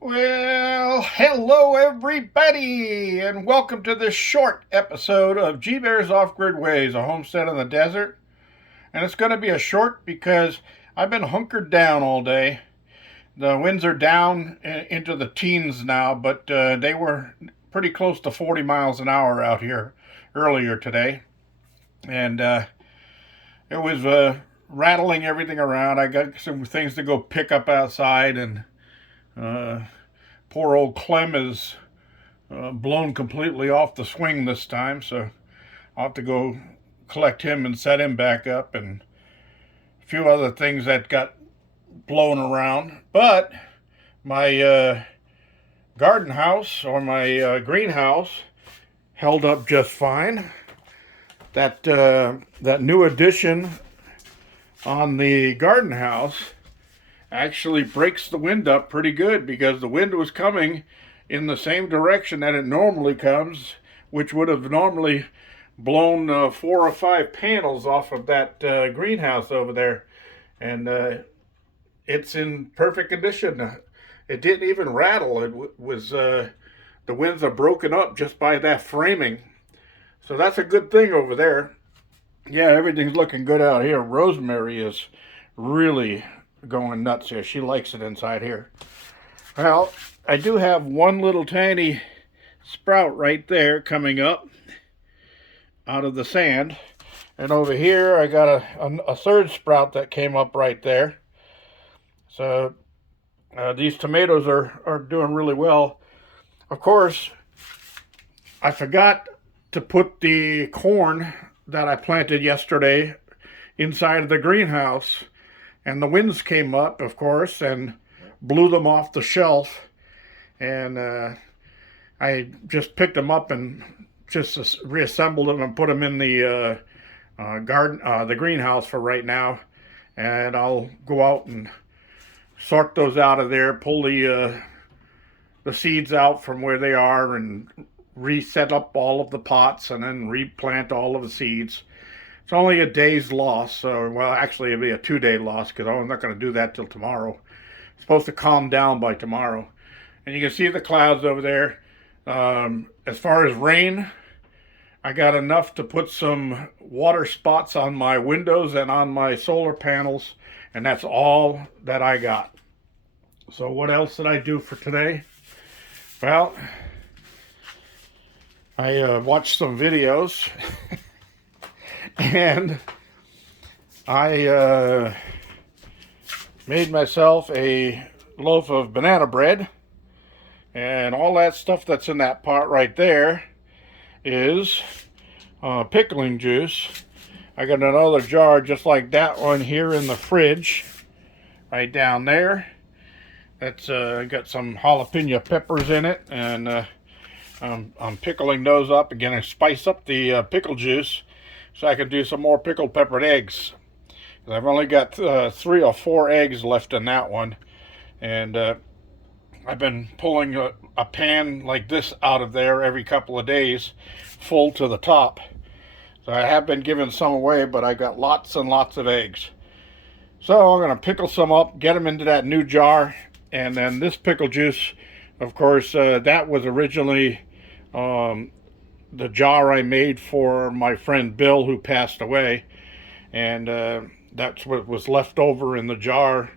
Well, hello everybody, and welcome to this short episode of G Bear's Off Grid Ways, a homestead in the desert. And it's going to be a short because I've been hunkered down all day. The winds are down into the teens now, but they were pretty close to 40 miles an hour out here earlier today. And it was rattling everything around. I got some things to go pick up outside, and uh, poor old Clem is blown completely off the swing this time, so I'll have to go collect him and set him back up, and a few other things that got blown around. But my garden house, or my greenhouse, held up just fine. That new addition on the garden house actually breaks the wind up pretty good, because the wind was coming in the same direction that it normally comes, which would have normally blown 4 or 5 panels off of that greenhouse over there. And it's in perfect condition. It didn't even rattle. It was the winds are broken up just by that framing. So that's a good thing over there. Yeah, everything's looking good out here. Rosemary is really going nuts here. She likes it inside here. Well, I do have one little tiny sprout right there coming up out of the sand. And over here I got a third sprout that came up right there. So these tomatoes are doing really well. Of course, I forgot to put the corn that I planted yesterday inside of the greenhouse. And the winds came up, of course, and blew them off the shelf. And I just picked them up and just reassembled them and put them in the the greenhouse for right now. And I'll go out and sort those out of there, pull the seeds out from where they are, and reset up all of the pots, and then replant all of the seeds. It's only a day's loss, so, well, actually it'll be a 2-day loss, because I'm not going to do that till tomorrow. It's supposed to calm down by tomorrow. And you can see the clouds over there. As far as rain, I got enough to put some water spots on my windows and on my solar panels, and that's all that I got. So what else did I do for today? Well, I watched some videos and I made myself a loaf of banana bread, and all that stuff that's in that pot right there is pickling juice. I got another jar just like that one here in the fridge right down there. That's got some jalapeno peppers in it, and I'm pickling those up again and spice up the pickle juice so I can do some more pickled peppered eggs. I've only got 3 or 4 eggs left in that one, and I've been pulling a pan like this out of there every couple of days, full to the top. So I have been giving some away, but I got lots and lots of eggs. So I'm going to pickle some up, get them into that new jar, and then this pickle juice, of course, that was originally the jar I made for my friend Bill, who passed away, and that's what was left over in the jar.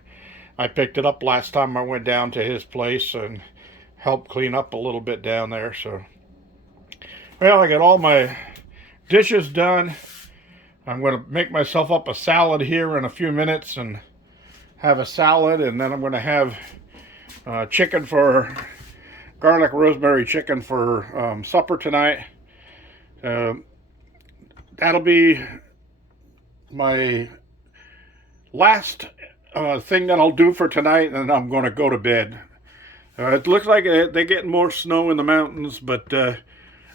I picked it up last time I went down to his place and helped clean up a little bit down there. So, well, I got all my dishes done. I'm going to make myself up a salad here in a few minutes and have a salad, and then I'm going to have chicken for garlic rosemary chicken for supper tonight. That'll be my last thing that I'll do for tonight, and I'm going to go to bed. It looks like they're getting more snow in the mountains, but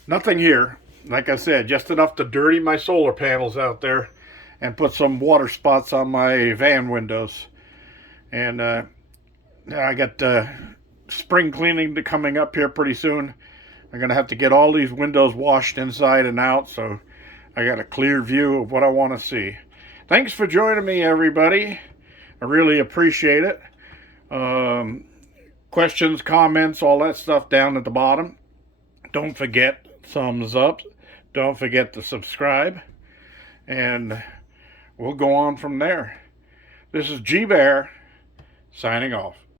nothing here. Like I said, just enough to dirty my solar panels out there and put some water spots on my van windows. And I got spring cleaning coming up here pretty soon. I'm going to have to get all these windows washed inside and out, so I got a clear view of what I want to see. Thanks for joining me, everybody. I really appreciate it. Questions, comments, all that stuff down at the bottom. Don't forget thumbs up. Don't forget to subscribe. And we'll go on from there. This is G Bear signing off.